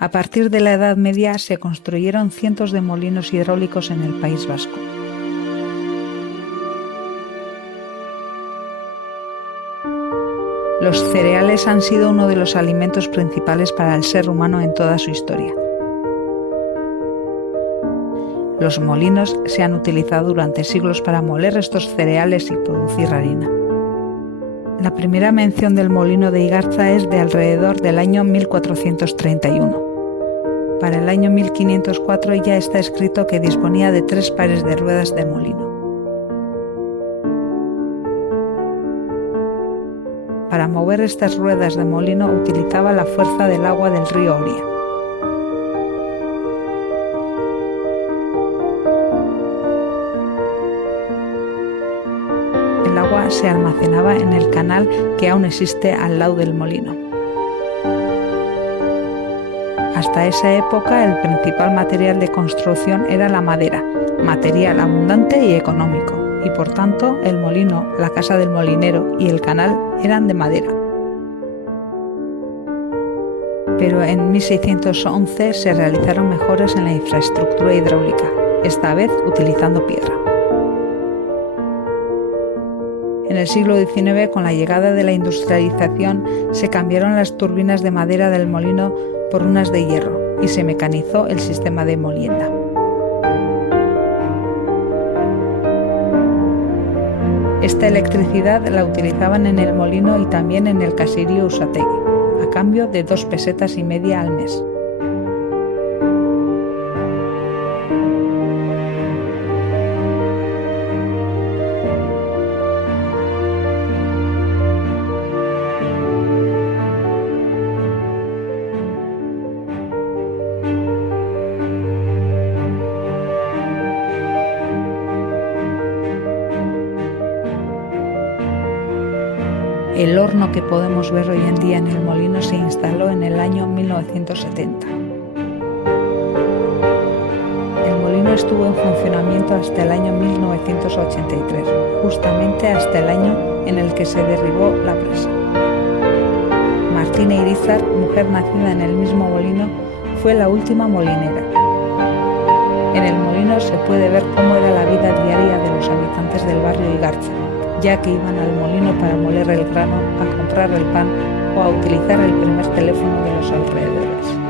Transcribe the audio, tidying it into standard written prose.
A partir de la Edad Media se construyeron cientos de molinos hidráulicos en el País Vasco. Los cereales han sido uno de los alimentos principales para el ser humano en toda su historia. Los molinos se han utilizado durante siglos para moler estos cereales y producir harina. La primera mención del molino de Igarza es de alrededor del año 1431. Para el año 1504 ya está escrito que disponía de 3 pares de ruedas de molino. Para mover estas ruedas de molino utilizaba la fuerza del agua del río Oria. El agua se almacenaba en el canal que aún existe al lado del molino. Hasta esa época el principal material de construcción era la madera, material abundante y económico, y por tanto el molino, la casa del molinero y el canal eran de madera. Pero en 1611 se realizaron mejoras en la infraestructura hidráulica, esta vez utilizando piedra. En el siglo XIX, con la llegada de la industrialización, se cambiaron las turbinas de madera del molino por unas de hierro y se mecanizó el sistema de molienda. Esta electricidad la utilizaban en el molino y también en el caserío Usategui, a cambio de 2,5 pesetas al mes. El horno que podemos ver hoy en día en el molino se instaló en el año 1970. El molino estuvo en funcionamiento hasta el año 1983, justamente hasta el año en el que se derribó la presa. Martina Irizar, mujer nacida en el mismo molino, fue la última molinera. En el molino se puede ver cómo era la vida diaria de los habitantes del barrio Igarza, ya que iban al molino para moler el grano, a comprar el pan o a utilizar el primer teléfono de los alrededores.